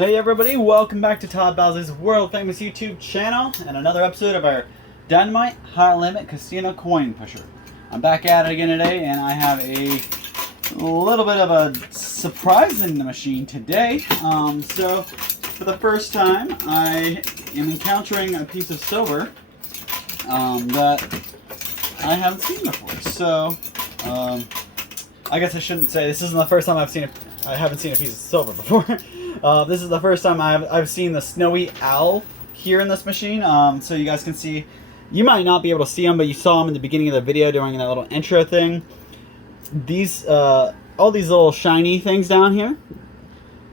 Hey everybody, welcome back to Todd Bowser's world famous YouTube channel and another episode of our Dynamite High Limit Casino Coin Pusher. I'm back at it again today and I have a little bit of a surprise in the machine today. So for the first time I am encountering a piece of silver that I haven't seen before. So I guess I shouldn't say this isn't the first time I haven't seen a piece of silver before. This is the first time I've seen the snowy owl here in this machine. So you guys can see, you might not be able to see them, but you saw them in the beginning of the video during that little intro thing. These, all these little shiny things down here,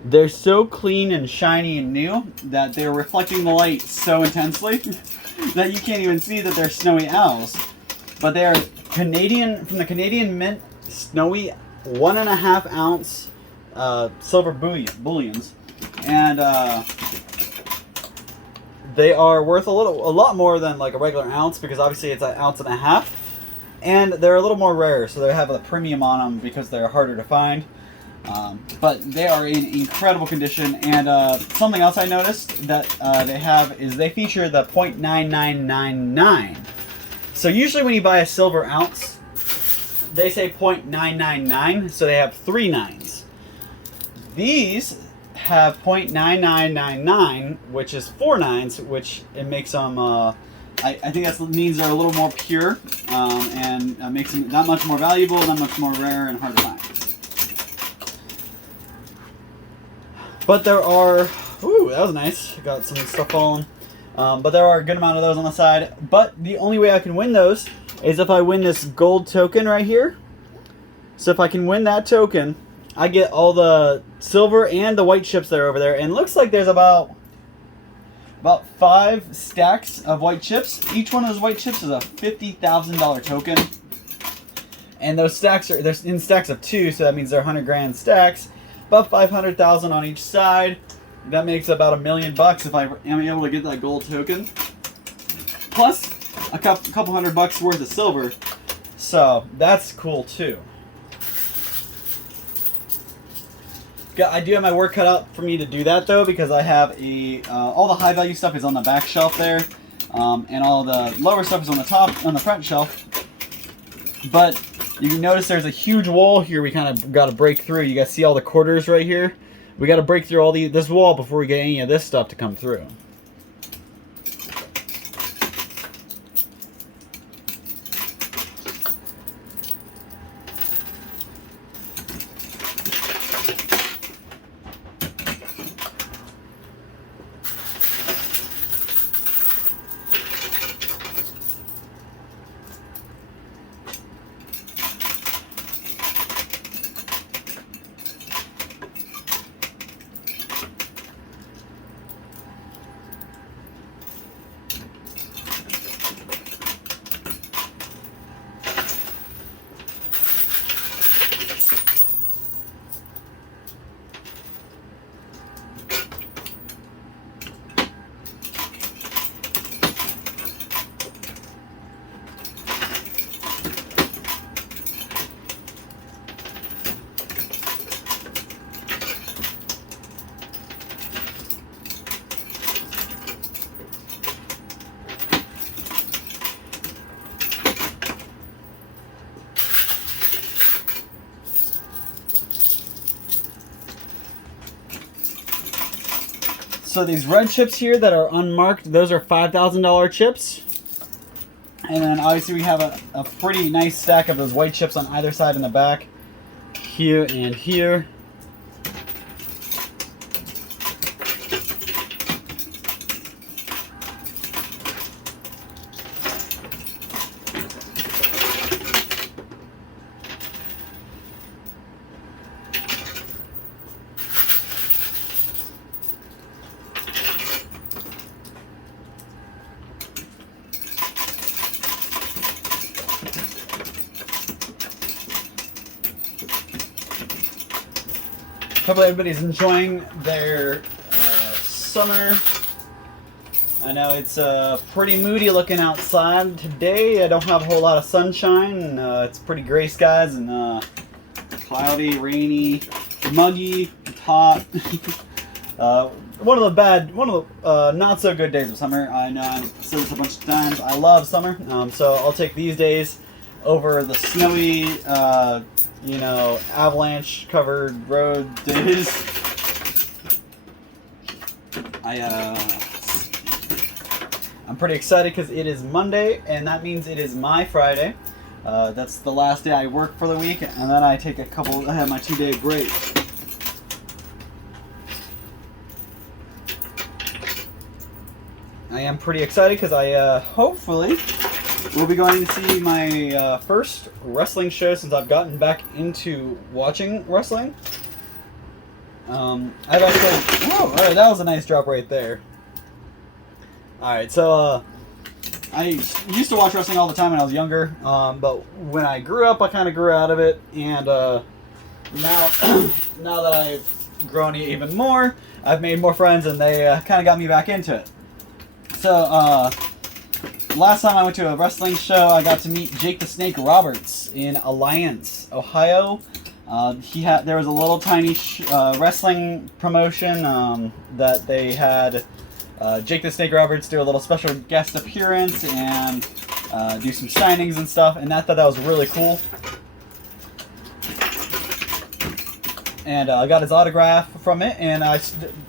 they're so clean and shiny and new that they're reflecting the light so intensely that you can't even see that they're snowy owls. But they are Canadian, from the Canadian Mint snowy 1.5 ounce silver bullions, and they are worth a lot more than like a regular ounce, because obviously it's 1.5 ounces, and they're a little more rare, so they have a premium on them because they're harder to find. But they are in incredible condition, and something else I noticed that they have is they feature the 0.9999. So usually when you buy a silver ounce, they say 0.999, so they have 3 nines. These have 0.9999, which is 4 nines, which it makes them, I think that means they're a little more pure, and makes them that much more valuable, that much more rare and hard to find. But there are, ooh, that was nice, got some stuff falling. But there are a good amount of those on the side. But the only way I can win those is if I win this gold token right here. So if I can win that token, I get all the silver and the white chips that are over there. And it looks like there's about 5 stacks of white chips. Each one of those white chips is a $50,000 token. And those stacks they're in stacks of 2, so that means they're 100 grand stacks. About 500,000 on each side. That makes about $1 million if I am able to get that gold token. Plus a couple $100 worth of silver. So that's cool too. I do have my work cut out for me to do that though, because I have all the high value stuff is on the back shelf there, and all the lower stuff is on the front shelf. But you can notice there's a huge wall here we kind of got to break through. You guys see all the quarters right here? We got to break through all this wall before we get any of this stuff to come through. So these red chips here that are unmarked, those are $5,000 chips. And then obviously we have a pretty nice stack of those white chips on either side in the back. Here and here. Hopefully everybody's enjoying their summer. I know it's pretty moody looking outside today. I don't have a whole lot of sunshine. It's pretty gray skies and cloudy, rainy, muggy, it's hot. One of the not so good days of summer. I know I've said this a bunch of times. I love summer, so I'll take these days over the snowy, avalanche-covered road days. I'm pretty excited because it is Monday, and that means it is my Friday. That's the last day I work for the week, and then I have my 2-day break. I am pretty excited because I hopefully will be going to see my first wrestling show since I've gotten back into watching wrestling. I've actually... Whoa, alright, that was a nice drop right there. Alright, so I used to watch wrestling all the time when I was younger, but when I grew up, I kind of grew out of it, and now that I've grown even more, I've made more friends, and they kind of got me back into it. So, last time I went to a wrestling show, I got to meet Jake the Snake Roberts in Alliance, Ohio. There was a little tiny wrestling promotion that they had Jake the Snake Roberts do a little special guest appearance and do some signings and stuff, and I thought that was really cool. And I got his autograph from it, and that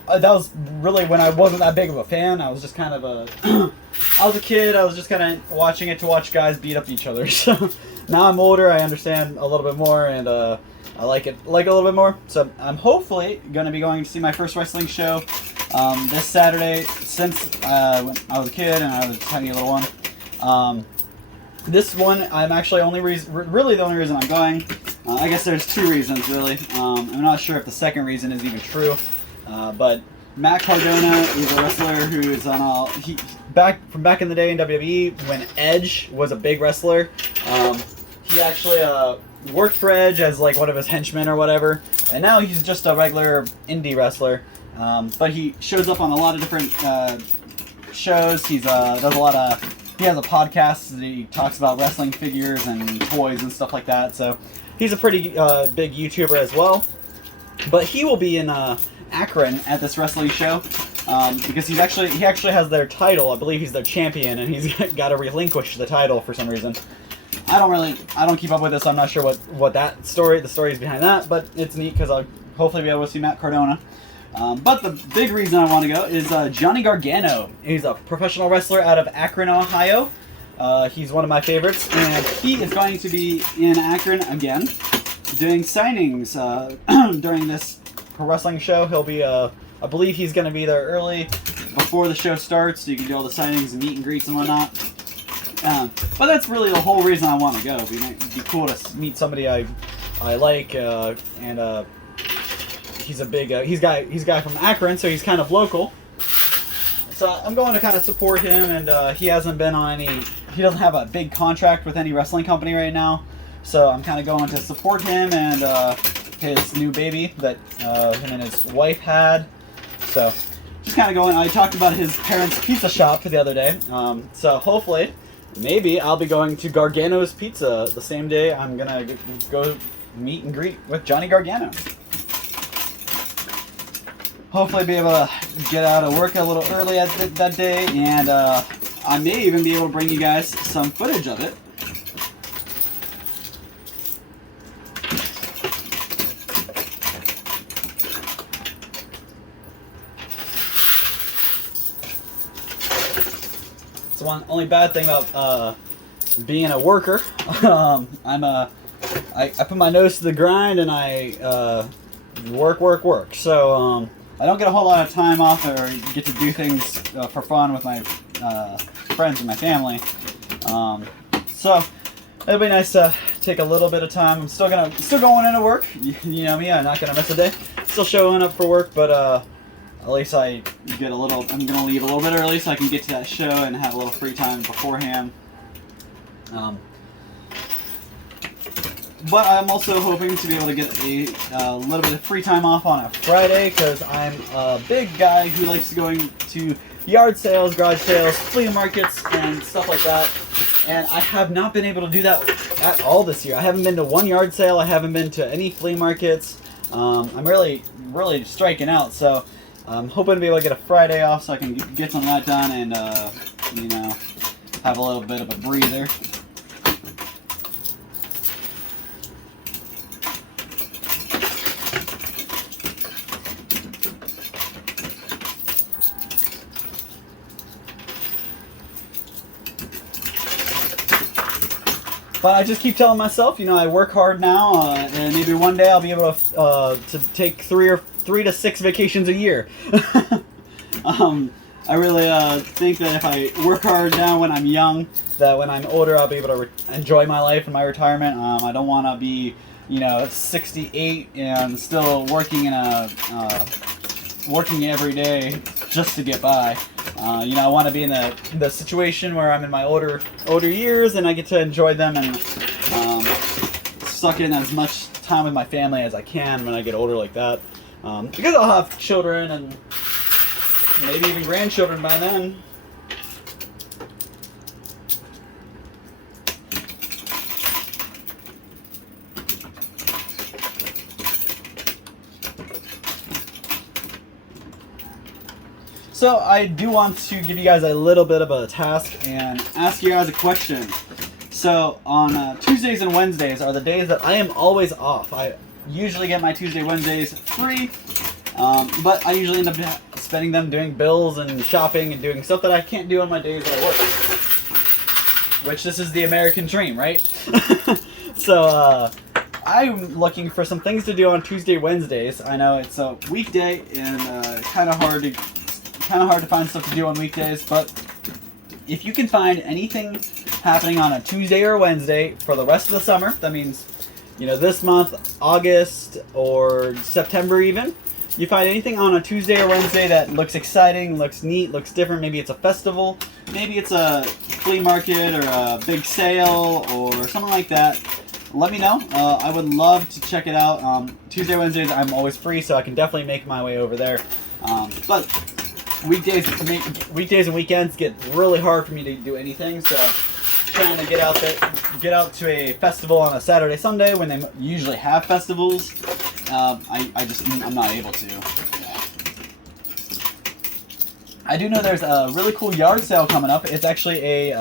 was really when I wasn't that big of a fan. I was just kind of I was a kid, I was just kind of watching it to watch guys beat up each other. So now I'm older, I understand a little bit more, and I like it a little bit more. So I'm hopefully going to be going to see my first wrestling show this Saturday, since when I was a kid and I was a tiny little one. This one, I'm actually really the only reason I'm going. I guess there's 2 reasons, really. I'm not sure if the second reason is even true. But Matt Cardona is a wrestler who is on back in the day in WWE when Edge was a big wrestler. He actually worked for Edge as like one of his henchmen or whatever, and now he's just a regular indie wrestler. But he shows up on a lot of different shows. He has a podcast that he talks about wrestling figures and toys and stuff like that. So he's a pretty big YouTuber as well. But he will be in Akron at this wrestling show because he actually has their title. I believe he's their champion, and he's got to relinquish the title for some reason. I don't keep up with this. So I'm not sure what the story is behind that, but it's neat because I'll hopefully be able to see Matt Cardona. But the big reason I want to go is Johnny Gargano. He's a professional wrestler out of Akron, Ohio. He's one of my favorites, and he is going to be in Akron again, doing signings during this pro wrestling show. He'll be, I believe he's going to be there early before the show starts, so you can do all the signings and meet and greets and whatnot. But that's really the whole reason I want to go. It'd be cool to meet somebody I like, and he's a big he's guy from Akron, so he's kind of local. So I'm going to kind of support him, and he hasn't been on any. He doesn't have a big contract with any wrestling company right now, so I'm kind of going to support him and his new baby that him and his wife had. So just kind of going. I talked about his parents' pizza shop the other day, so hopefully, maybe I'll be going to Gargano's Pizza the same day I'm gonna go meet and greet with Johnny Gargano. Hopefully be able to get out of work a little early that day, and I may even be able to bring you guys some footage of it. It's one only bad thing about being a worker. I put my nose to the grind, and I work. So I don't get a whole lot of time off or get to do things for fun with my friends and my family. So it'll be nice to take a little bit of time. I'm still going into work. You know me, I'm not gonna miss a day. Still showing up for work, but at least I'm gonna leave a little bit early so I can get to that show and have a little free time beforehand. But I'm also hoping to be able to get a little bit of free time off on a Friday, because I'm a big guy who likes going to yard sales, garage sales, flea markets, and stuff like that. And I have not been able to do that at all this year. I haven't been to one yard sale. I haven't been to any flea markets. I'm really striking out. So I'm hoping to be able to get a Friday off so I can get some of that done and, you know, have a little bit of a breather. But I just keep telling myself, you know, I work hard now, and maybe one day I'll be able to take 3 to 6 vacations a year. I really think that if I work hard now when I'm young, that when I'm older I'll be able to enjoy my life and my retirement. I don't want to be, you know, 68 and still working in working every day just to get by. You know, I want to be in the situation where I'm in my older years and I get to enjoy them and suck in as much time with my family as I can when I get older like that. Because I'll have children and maybe even grandchildren by then. So I do want to give you guys a little bit of a task and ask you guys a question. So on Tuesdays and Wednesdays are the days that I am always off. I usually get my Tuesday, Wednesdays free, but I usually end up spending them doing bills and shopping and doing stuff that I can't do on my days that I work. Which this is the American dream, right? So I'm looking for some things to do on Tuesday, Wednesdays. I know it's a weekday and kind of hard to find stuff to do on weekdays, but if you can find anything happening on a Tuesday or Wednesday for the rest of the summer, that means, you know, this month, August, or September even, you find anything on a Tuesday or Wednesday that looks exciting, looks neat, looks different, maybe it's a festival, maybe it's a flea market or a big sale or something like that, let me know. I would love to check it out. Tuesday, Wednesdays, I'm always free, so I can definitely make my way over there. But weekdays and weekends get really hard for me to do anything, so trying to get out to a festival on a Saturday, Sunday when they usually have festivals, I'm not able to. I do know there's a really cool yard sale coming up. It's actually a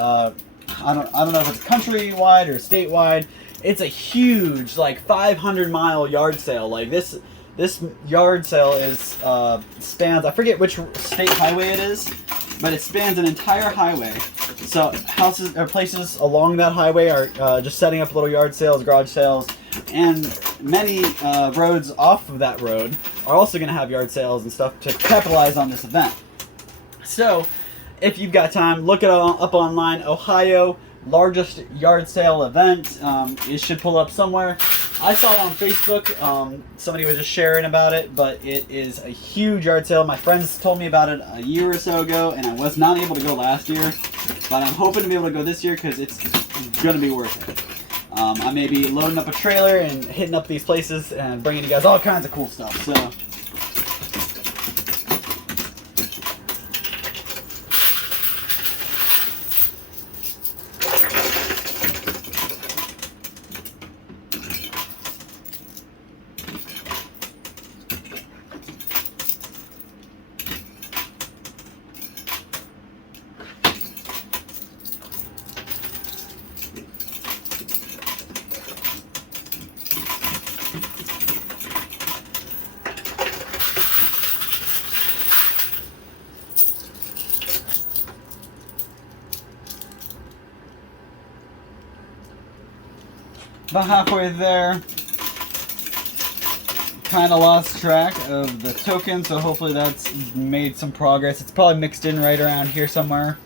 I don't know if it's countrywide or statewide. It's a huge, like 500-mile yard sale. Like this yard sale is spans, I forget which state highway it is, but it spans an entire highway. So houses or places along that highway are just setting up little yard sales, garage sales, and many roads off of that road are also going to have yard sales and stuff to capitalize on this event. So if you've got time, look it up online. Ohio largest yard sale event. It should pull up somewhere. I saw it on Facebook. Somebody was just sharing about it, but it is a huge yard sale. My friends told me about it a year or so ago, and I was not able to go last year, but I'm hoping to be able to go this year because it's going to be worth it. I may be loading up a trailer and hitting up these places and bringing you guys all kinds of cool stuff. So about halfway there. Kind of lost track of the token, so hopefully that's made some progress. It's probably mixed in right around here somewhere.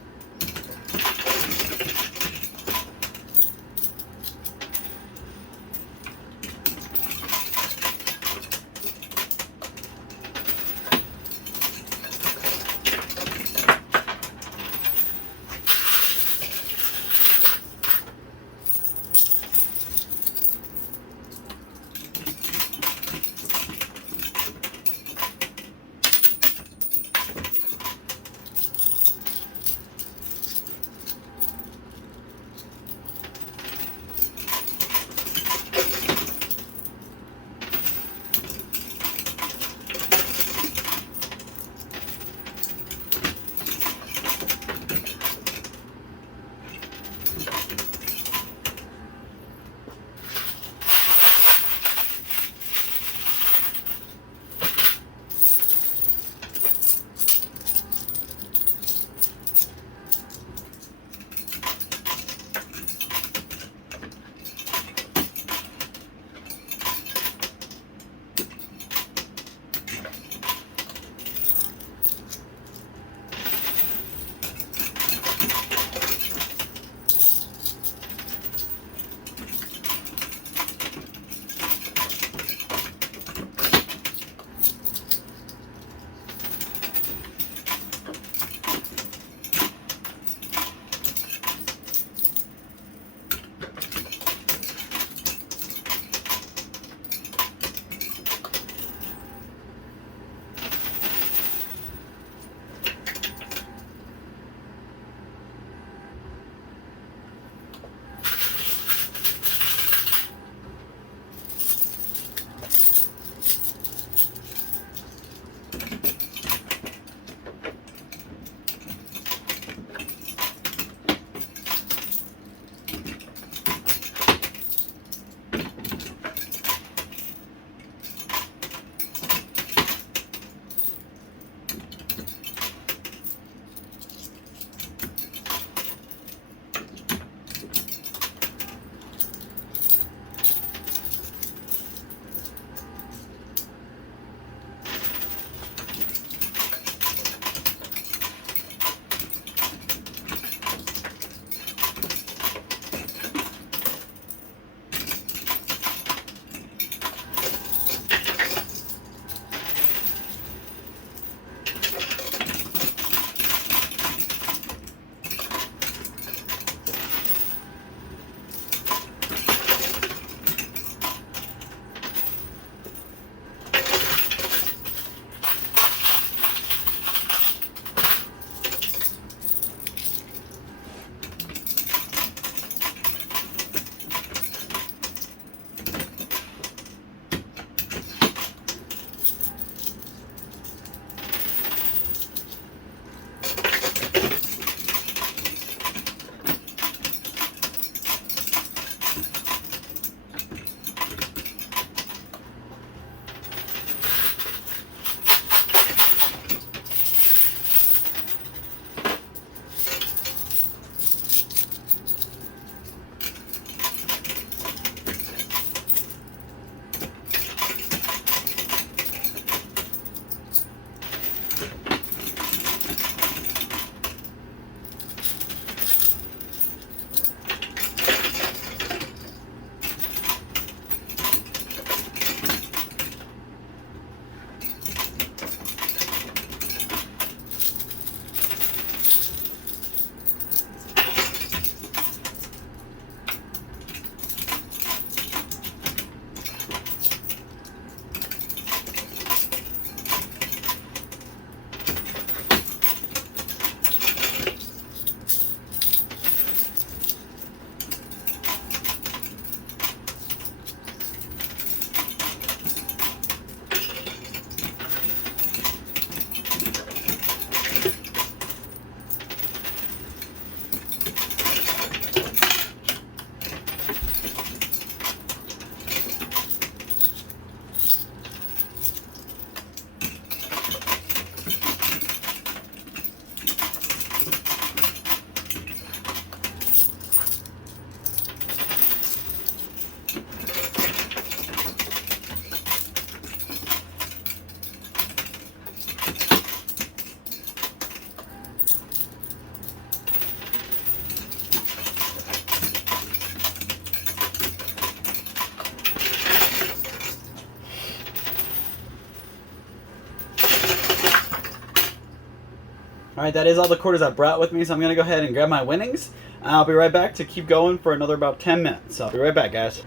Alright, that is all the quarters I brought with me, so I'm going to go ahead and grab my winnings. I'll be right back to keep going for another about 10 minutes. So I'll be right back, guys.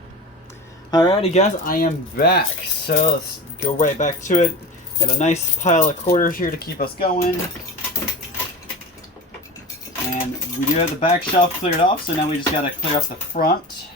Alrighty, guys, I am back. So let's go right back to it. Got a nice pile of quarters here to keep us going. And we do have the back shelf cleared off, so now we just got to clear off the front.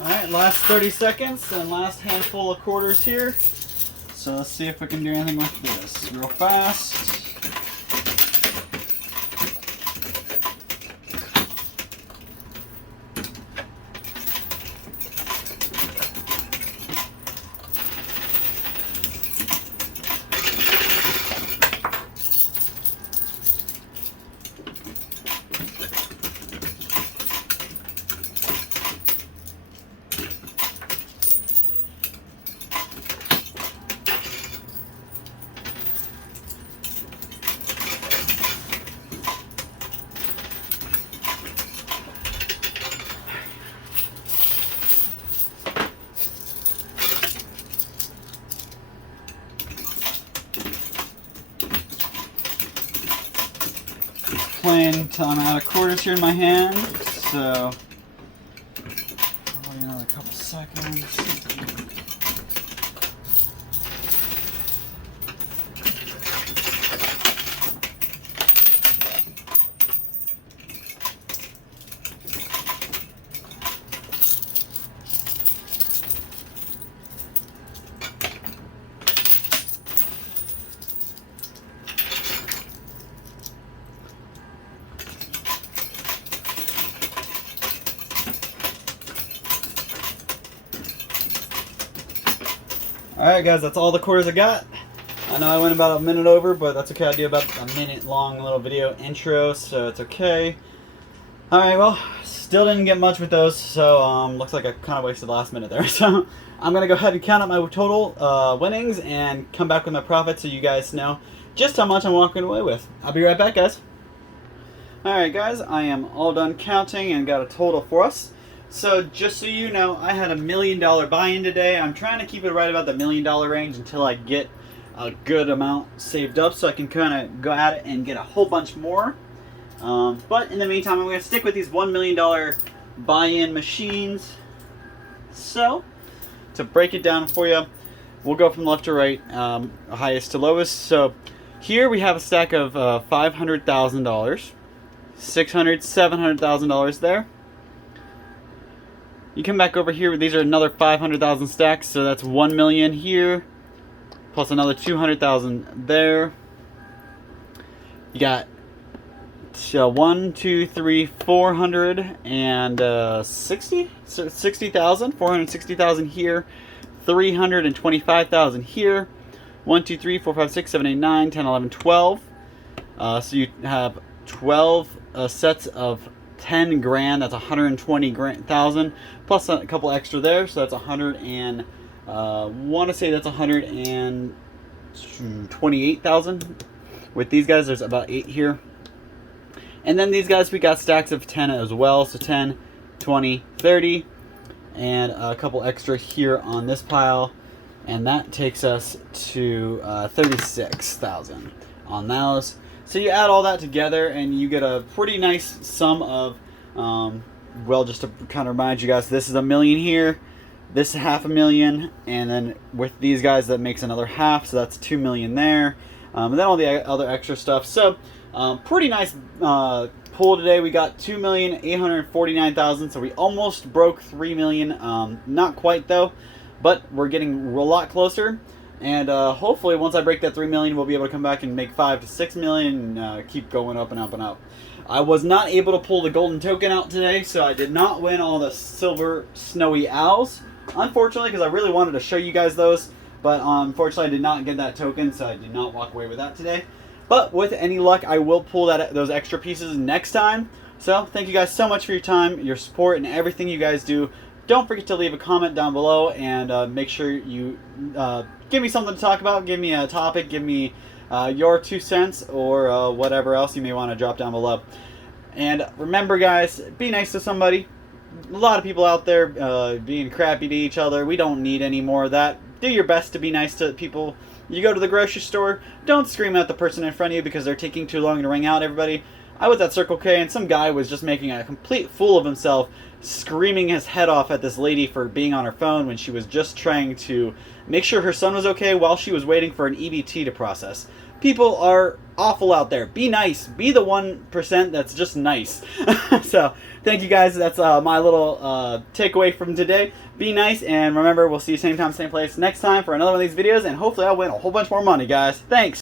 Alright, last 30 seconds and last handful of quarters here. So let's see if we can do anything with this real fast. Playing until I'm out of quarters here in my hand, so probably another couple seconds. Alright guys, that's all the quarters I got. I know I went about a minute over, but that's okay. I do about a minute long little video intro, so it's okay. Alright, well, still didn't get much with those, so looks like I kind of wasted the last minute there. So I'm going to go ahead and count up my total winnings and come back with my profit so you guys know just how much I'm walking away with. I'll be right back, guys. Alright guys, I am all done counting and got a total for us. So just so you know, I had $1 million buy-in today. I'm trying to keep it right about the $1 million range until I get a good amount saved up so I can kind of go at it and get a whole bunch more. But in the meantime, I'm going to stick with these $1 million buy-in machines. So, to break it down for you, we'll go from left to right, highest to lowest. So here we have a stack of $500,000, $600,000, $700,000 there. You come back over here, these are another 500,000 stacks, so that's 1 million here, plus another 200,000 there. You got 1, 2, 3, 460, 60,000, 460,000 here, 325,000 here, 1, 2, 3, 4, 5, 6, 7, 8, 9, 10, 11, 12. So you have 12 sets of 10 grand, that's 120,000 plus a couple extra there, so that's 100 and want to say that's 128,000. With these guys, there's about 8 here, and then these guys we got stacks of 10 as well, so 10, 20, 30, and a couple extra here on this pile, and that takes us to 36,000 on those. So you add all that together and you get a pretty nice sum of, well, just to kind of remind you guys, this is $1 million here, this is $500,000, and then with these guys that makes another half, so that's $2 million there, and then all the other extra stuff. So pretty nice pull today. We got 2,849,000, so we almost broke 3 million. Not quite though, but we're getting a lot closer. And hopefully once I break that 3 million, we'll be able to come back and make 5 to 6 million and keep going up and up and up. I was not able to pull the golden token out today, so I did not win all the silver snowy owls, unfortunately, because I really wanted to show you guys those. But unfortunately, I did not get that token, so I did not walk away with that today. But with any luck, I will pull those extra pieces next time. So thank you guys so much for your time, your support, and everything you guys do. Don't forget to leave a comment down below, and make sure you give me something to talk about. Give me a topic. Give me your 2 cents or whatever else you may want to drop down below. And remember, guys, be nice to somebody. A lot of people out there being crappy to each other. We don't need any more of that. Do your best to be nice to people. You go to the grocery store, don't scream at the person in front of you because they're taking too long to ring out everybody. I was at Circle K and some guy was just making a complete fool of himself, screaming his head off at this lady for being on her phone when she was just trying to make sure her son was okay while she was waiting for an EBT to process. people are awful out there. Be nice. Be the 1% that's just nice. So, thank you guys. That's my little takeaway from today. Be nice, and remember, we'll see you same time, same place next time for another one of these videos, and hopefully I'll win a whole bunch more money, guys. Thanks.